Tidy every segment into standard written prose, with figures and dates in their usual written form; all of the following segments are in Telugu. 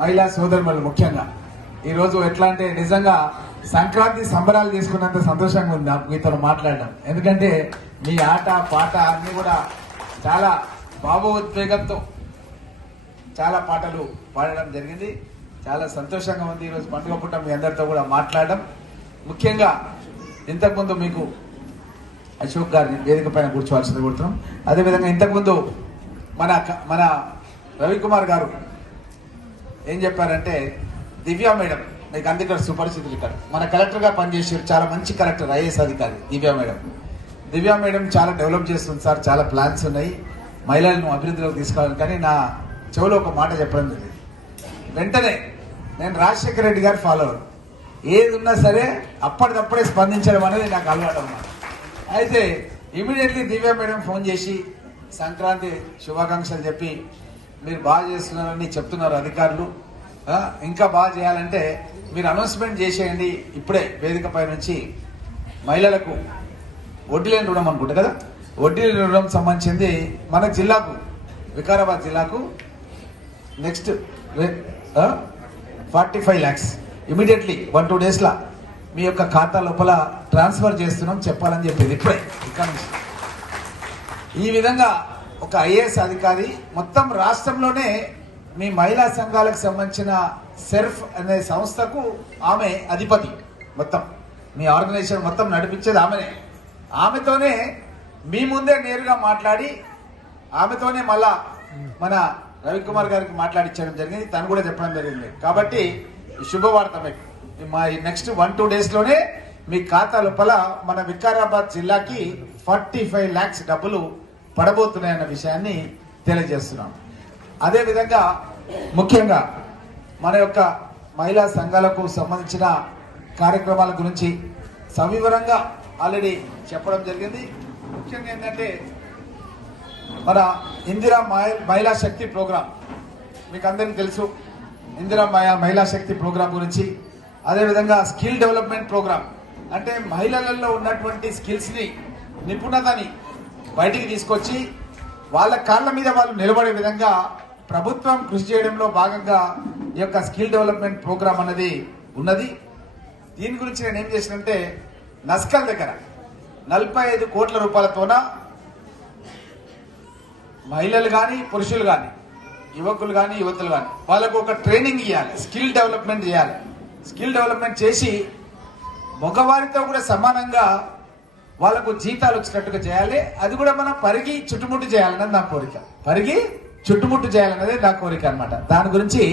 మహిళా సోదరులు ముఖ్యంగా ఈరోజు ఎట్లా అంటే నిజంగా సంక్రాంతి సంబరాలు చేసుకున్నంత సంతోషంగా ఉంది నాకు మీతో మాట్లాడడం. ఎందుకంటే మీ ఆట పాట అన్ని కూడా చాలా భావోద్వేగంతో చాలా పాటలు పాడడం జరిగింది. చాలా సంతోషంగా ఉంది ఈరోజు పండుగ పూట మీ అందరితో కూడా మాట్లాడడం. ముఖ్యంగా ఇంతకుముందు మీకు అశోక్ గారిని వేదిక పైన కూర్చోవాల్సింది కోరుతున్నాం. అదేవిధంగా ఇంతకుముందు మన రవికుమార్ గారు ఏం చెప్పారంటే దివ్య మేడం మీకు అందుకే సుపరిచితులు ఇక్కడ మన కలెక్టర్గా పనిచేసారు. చాలా మంచి కలెక్టర్, ఐఏఎస్ అధికారి దివ్య మేడం. దివ్య మేడం చాలా డెవలప్ చేస్తుంది సార్, చాలా ప్లాన్స్ ఉన్నాయి మహిళలను అభివృద్ధిలోకి తీసుకోవాలని. కానీ నా చెవులో ఒక మాట చెప్పడం జరిగింది. వెంటనే నేను రాజశేఖర రెడ్డి గారు ఫాలోవర్, ఏది ఉన్నా సరే అప్పటికప్పుడే స్పందించడం అనేది నాకు అలవాటు అన్నమాట. అయితే ఇమీడియట్లీ దివ్య మేడం ఫోన్ చేసి సంక్రాంతి శుభాకాంక్షలు చెప్పి మీరు బాగా చేస్తున్నారని చెప్తున్నారు అధికారులు, ఇంకా బాగా చేయాలంటే మీరు అనౌన్స్మెంట్ చేసేయండి ఇప్పుడే వేదిక పై నుంచి. మహిళలకు వడ్డీ లేని రుణం అనుకుంటా కదా, వడ్డీ లేని రుణం సంబంధించింది మన జిల్లాకు, వికారాబాద్ జిల్లాకు నెక్స్ట్ 45 lakhs ఇమీడియట్లీ 1-2 days మీ యొక్క ఖాతా లోపల ట్రాన్స్ఫర్ చేస్తున్నాం చెప్పాలని చెప్పేది ఇప్పుడే ఇక్కడ నుంచి. ఈ విధంగా ఒక ఐఏఎస్ అధికారి మొత్తం రాష్ట్రంలోనే మీ మహిళా సంఘాలకు సంబంధించిన సెర్ఫ్ అనే సంస్థకు ఆమె అధిపతి, మొత్తం మీ ఆర్గనైజేషన్ మొత్తం నడిపించేది ఆమెనే. ఆమెతోనే మీ ముందే నేరుగా మాట్లాడి ఆమెతోనే మళ్ళా మన రవికుమార్ గారికి మాట్లాడించడం జరిగింది, తను కూడా చెప్పడం జరిగింది. కాబట్టి శుభవార్త మీకు మా నెక్స్ట్ 1-2 days మీ ఖాతా లోపల మన వికారాబాద్ జిల్లాకి 45 lakhs డబ్బులు పడబోతున్నాయన్న విషయాన్ని తెలియజేస్తున్నాం. అదేవిధంగా ముఖ్యంగా మన యొక్క మహిళా సంఘాలకు సంబంధించిన కార్యక్రమాల గురించి సవివరంగా ఆల్రెడీ చెప్పడం జరిగింది. ముఖ్యంగా ఏంటంటే మన ఇందిరా మహిళా శక్తి ప్రోగ్రాం మీకు అందరికీ తెలుసు. ఇందిరా మహిళా శక్తి ప్రోగ్రాం గురించి, అదేవిధంగా స్కిల్ డెవలప్మెంట్ ప్రోగ్రాం అంటే మహిళలలో ఉన్నటువంటి స్కిల్స్ని, నిపుణతని బయటికి తీసుకొచ్చి వాళ్ళ కాళ్ళ మీద వాళ్ళు నిలబడే విధంగా ప్రభుత్వం కృషి చేయడంలో భాగంగా ఈ యొక్క స్కిల్ డెవలప్మెంట్ ప్రోగ్రాం అనేది ఉన్నది. దీని గురించి నేను ఏం చేసినంటే నస్కల్ దగ్గర 45 కోట్ల రూపాయలతోన మహిళలు కానీ పురుషులు కానీ యువకులు కానీ యువతులు కానీ వాళ్ళకు ఒక ట్రైనింగ్ ఇవ్వాలి, స్కిల్ డెవలప్మెంట్ చేయాలి. స్కిల్ డెవలప్మెంట్ చేసి మగవారితో కూడా సమానంగా వాళ్ళకు జీతాలు వచ్చినట్టుగా చేయాలి. అది కూడా మనం పరిగి చుట్టుముట్టు చేయాలన్నది నా కోరిక, పరిగి చుట్టుముట్టు చేయాలన్నది నా కోరిక అనమాట. దాని గురించి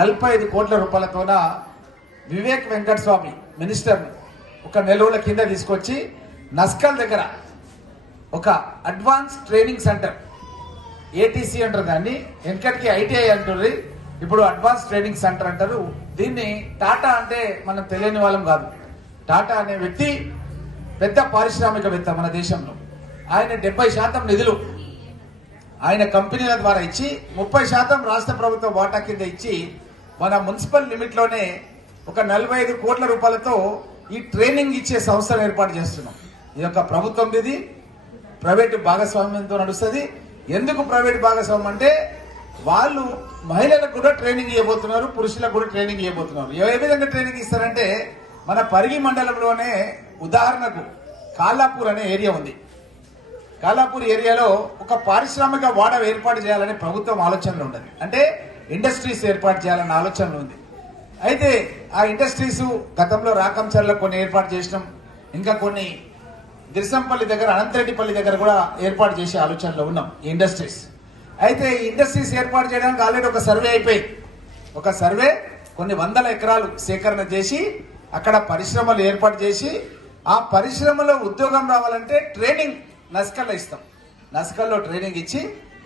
45 కోట్ల రూపాయలతోన వివేక్ వెంకట స్వామి మినిస్టర్ ఒక నెల రోజుల కింద తీసుకొచ్చి నస్కల్ దగ్గర ఒక అడ్వాన్స్ ట్రైనింగ్ సెంటర్, ఏటీసీ అంటారు దాన్ని, వెనకటికి ఐటీఐ అంటారు, ఇప్పుడు అడ్వాన్స్ ట్రైనింగ్ సెంటర్ అంటారు దీన్ని. టాటా అంటే మనం తెలియని వాళ్ళం కాదు. టాటా అనే వ్యక్తి పెద్ద పారిశ్రామికవేత్త మన దేశంలో. ఆయన 70% నిధులు ఆయన కంపెనీల ద్వారా ఇచ్చి 30% రాష్ట్ర ప్రభుత్వ వాటా కింద ఇచ్చి మన మున్సిపల్ లిమిట్లోనే ఒక 45 కోట్ల రూపాయలతో ఈ ట్రైనింగ్ ఇచ్చే సంస్థను ఏర్పాటు చేస్తున్నాం. ఇది ఒక ప్రభుత్వం, ఇది ప్రైవేటు భాగస్వామ్యంతో నడుస్తుంది. ఎందుకు ప్రైవేట్ భాగస్వామ్యం అంటే వాళ్ళు మహిళలకు కూడా ట్రైనింగ్ ఇవ్వబోతున్నారు, పురుషులకు కూడా ట్రైనింగ్ ఇవ్వబోతున్నారు. ఏ విధంగా ట్రైనింగ్ ఇస్తారంటే మన పరిగి మండలంలోనే ఉదాహరణకు కాలాపూర్ అనే ఏరియా ఉంది. కాలాపూర్ ఏరియాలో ఒక పారిశ్రామిక వాడ ఏర్పాటు చేయాలని ప్రభుత్వం ఆలోచనలో ఉన్నది. అంటే ఇండస్ట్రీస్ ఏర్పాటు చేయాలన్న ఆలోచనలో ఉంది. అయితే ఆ ఇండస్ట్రీస్ గతంలో రాకంచర్లో కొన్ని ఏర్పాటు చేసినాం, ఇంకా కొన్ని దిర్సంపల్లి దగ్గర, అనంతరెడ్డిపల్లి దగ్గర కూడా ఏర్పాటు చేసే ఆలోచనలో ఉన్నాం ఈ ఇండస్ట్రీస్. అయితే ఈ ఇండస్ట్రీస్ ఏర్పాటు చేయడానికి ఆల్రెడీ ఒక సర్వే అయిపోయింది. ఒక సర్వే కొన్ని 100 ఎకరాలు సేకరణ చేసి అక్కడ పరిశ్రమలు ఏర్పాటు చేసి ఆ పరిశ్రమలో ఉద్యోగం రావాలంటే ట్రైనింగ్ నస్కల్లో ఇస్తాం. నస్కల్లో ట్రైనింగ్ ఇచ్చి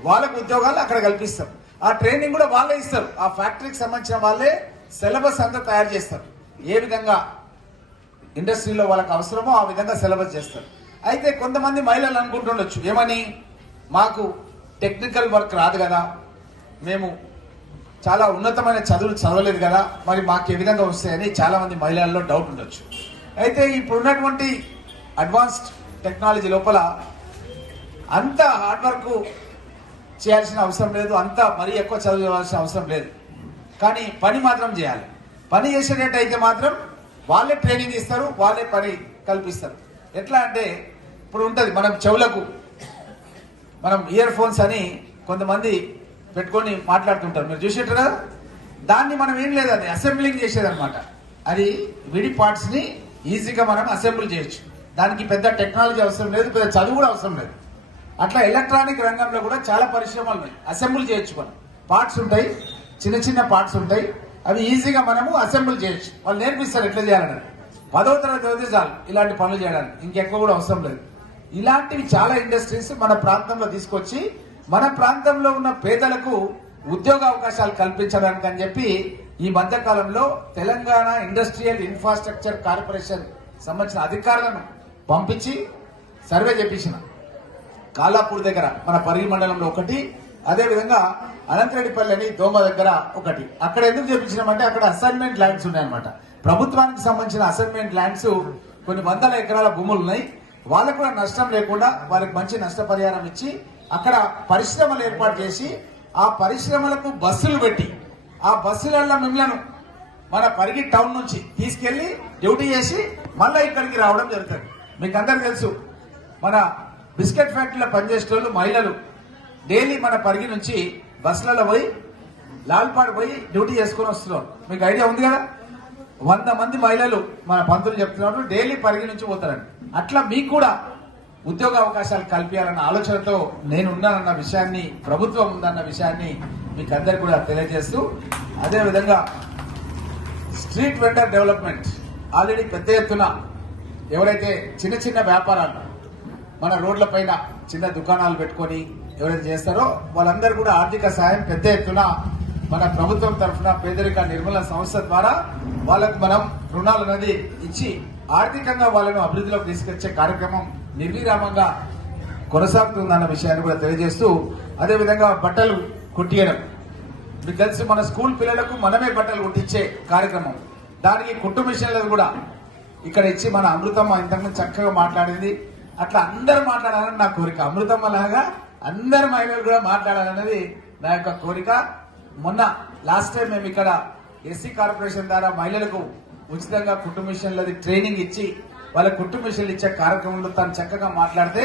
వాళ్ళకు ఉద్యోగాలు అక్కడ కల్పిస్తాం. ఆ ట్రైనింగ్ కూడా వాళ్ళే ఇస్తారు. ఆ ఫ్యాక్టరీకి సంబంధించిన వాళ్ళే సిలబస్ అంతా తయారు చేస్తారు. ఏ విధంగా ఇండస్ట్రీలో వాళ్ళకి అవసరమో ఆ విధంగా సిలబస్ చేస్తారు. అయితే కొంతమంది మహిళలు అనుకుంటుండొచ్చు, ఏమని, మాకు టెక్నికల్ వర్క్ రాదు కదా, మేము చాలా ఉన్నతమైన చదువులు చదవలేదు కదా, మరి మాకు ఏ విధంగా వస్తాయని చాలా మంది మహిళల్లో డౌట్ ఉండొచ్చు. అయితే ఇప్పుడు ఉన్నటువంటి అడ్వాన్స్డ్ టెక్నాలజీ లోపల అంత హార్డ్ వర్క్ చేయాల్సిన అవసరం లేదు, అంత మరీ ఎక్కువ చదువు చేయాల్సిన అవసరం లేదు. కానీ పని మాత్రం చేయాలి. పని చేసేటట్టయితే మాత్రం వాళ్ళే ట్రైనింగ్ ఇస్తారు, వాళ్ళే పని కల్పిస్తారు. ఎట్లా అంటే ఇప్పుడు ఉంటుంది, మనం చెవులకు మనం ఇయర్ ఫోన్స్ అని కొంతమంది పెట్టుకొని మాట్లాడుతుంటారు, మీరు చూసేటారు కదా. దాన్ని మనం ఏం లేదు, అది అసెంబ్లింగ్ చేసేదన్నమాట. అది విడి పార్ట్స్ని ఈజీగా మనం అసెంబ్ల్ చేయొచ్చు. దానికి పెద్ద టెక్నాలజీ అవసరం లేదు, పెద్ద చదువు కూడా అవసరం లేదు. అట్లా ఎలక్ట్రానిక్ రంగంలో కూడా చాలా పరిశ్రమలు ఉన్నాయి, అసెంబ్ల్ చేయొచ్చు. మనం పార్ట్స్ ఉంటాయి, చిన్న చిన్న పార్ట్స్ ఉంటాయి, అవి ఈజీగా మనము అసెంబ్ల్ చేయొచ్చు. వాళ్ళు నేర్పిస్తారు ఎట్లా చేయాలని. 10వ తరగతి చదివితే చాలు ఇలాంటి పనులు చేయడానికి, ఇంకెక్కువ కూడా అవసరం లేదు. ఇలాంటివి చాలా ఇండస్ట్రీస్ మన ప్రాంతంలో తీసుకొచ్చి మన ప్రాంతంలో ఉన్న పేదలకు ఉద్యోగ అవకాశాలు కల్పించడానికి అని చెప్పి ఈ మధ్యకాలంలో తెలంగాణ ఇండస్ట్రియల్ ఇన్ఫ్రాస్ట్రక్చర్ కార్పొరేషన్ సంబంధించిన అధికారులను పంపించి సర్వే చేపించిన. కాలాపూర్ దగ్గర మన పరిగి మండలంలో ఒకటి, అదేవిధంగా అనంతరెడ్డిపల్లి అని దోమ దగ్గర ఒకటి. అక్కడ ఎందుకు చేపించినామంటే అక్కడ అసైన్మెంట్ ల్యాండ్స్ ఉన్నాయన్నమాట. ప్రభుత్వానికి సంబంధించిన అసైన్మెంట్ ల్యాండ్స్ కొన్ని వందల ఎకరాల భూములు ఉన్నాయి. వాళ్ళకు కూడా నష్టం లేకుండా వాళ్ళకి మంచి నష్టపరిహారం ఇచ్చి అక్కడ పరిశ్రమలు ఏర్పాటు చేసి ఆ పరిశ్రమలకు బస్సులు పెట్టి ఆ బస్సులలో మిమ్మల్ని మన పరిగి టౌన్ నుంచి తీసుకెళ్లి డ్యూటీ చేసి మళ్ళీ ఇక్కడికి రావడం జరుగుతుంది. మీకు అందరికి తెలుసు, మన బిస్కెట్ ఫ్యాక్టరీలో పనిచేసే వాళ్ళు మహిళలు డైలీ మన పరిగి నుంచి బస్సులలో పోయి లాల్పాడు పోయి డ్యూటీ చేసుకుని వస్తున్నారు. మీకు ఐడియా ఉంది కదా. 100 మంది మహిళలు మన పంతులు చెప్తున్నారు డైలీ పరిగి నుంచి పోతారని. అట్లా మీకు కూడా ఉద్యోగ అవకాశాలు కల్పించాలన్న ఆలోచనతో నేను ఉన్నానన్న విషయాన్ని, ప్రభుత్వం ఉందన్న విషయాన్ని మీకు అందరికి కూడా తెలియజేస్తూ, అదేవిధంగా స్ట్రీట్ వెండర్ డెవలప్మెంట్ ఆల్రెడీ పెద్ద ఎత్తున ఎవరైతే చిన్న చిన్న వ్యాపారాలు మన రోడ్ల పైన చిన్న దుకాణాలు పెట్టుకొని ఎవరైతే చేస్తారో వాళ్ళందరూ కూడా ఆర్థిక సాయం పెద్ద ఎత్తున మన ప్రభుత్వం తరఫున పేదరిక నిర్మూలన సంస్థ ద్వారా వాళ్ళకు మనం రుణాలు అనేది ఇచ్చి ఆర్థికంగా వాళ్ళను అభివృద్ధిలోకి తీసుకొచ్చే కార్యక్రమం నిర్విరామంగా కొనసాగుతుందన్న విషయాన్ని కూడా తెలియజేస్తూ, అదేవిధంగా బట్టలు కుట్టియడం, మీకు తెలిసి మన స్కూల్ పిల్లలకు మనమే బట్టలు కుట్టించే కార్యక్రమం, దానికి కుట్టు మిషన్లు కూడా ఇక్కడ ఇచ్చి మన అమృతమ్మ ఇంతకుముందు చక్కగా మాట్లాడింది. అట్లా అందరూ మాట్లాడాలని నా కోరిక. అమృతమ్మ లాగా అందరు మహిళలు కూడా మాట్లాడాలన్నది నా యొక్క కోరిక. మొన్న లాస్ట్ టైం మేము ఇక్కడ ఎస్సీ కార్పొరేషన్ ద్వారా మహిళలకు ఉచితంగా కుట్టు మిషన్లది ట్రైనింగ్ ఇచ్చి వాళ్ళ కుట్టు మిషన్లు ఇచ్చే కార్యక్రమంలో తను చక్కగా మాట్లాడితే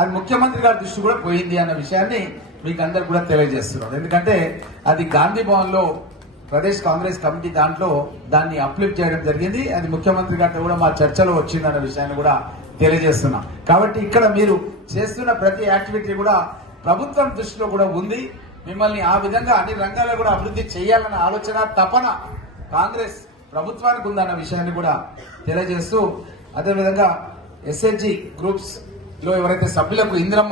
అది ముఖ్యమంత్రి గారి దృష్టి కూడా పోయింది అన్న విషయాన్ని మీకు అందరు కూడా తెలియజేస్తున్నారు. ఎందుకంటే అది గాంధీ భవన్ లో ప్రదేశ్ కాంగ్రెస్ కమిటీ దాంట్లో దాన్ని అప్లిఫ్ట్ చేయడం జరిగింది. అది ముఖ్యమంత్రి గారితో కూడా మా చర్చలో వచ్చిందన్న విషయాన్ని కూడా తెలియజేస్తున్నాం. కాబట్టి ఇక్కడ మీరు చేస్తున్న ప్రతి యాక్టివిటీ కూడా ప్రభుత్వం దృష్టిలో కూడా ఉంది. మిమ్మల్ని ఆ విధంగా అన్ని రంగాల్లో కూడా అభివృద్ధి చేయాలన్న ఆలోచన, తపన కాంగ్రెస్ ప్రభుత్వానికి ఉందన్న విషయాన్ని కూడా తెలియజేస్తూ, అదేవిధంగా ఎస్హెచ్జి గ్రూప్స్ లో ఎవరైతే సభ్యులకు ఇందిరమ్మ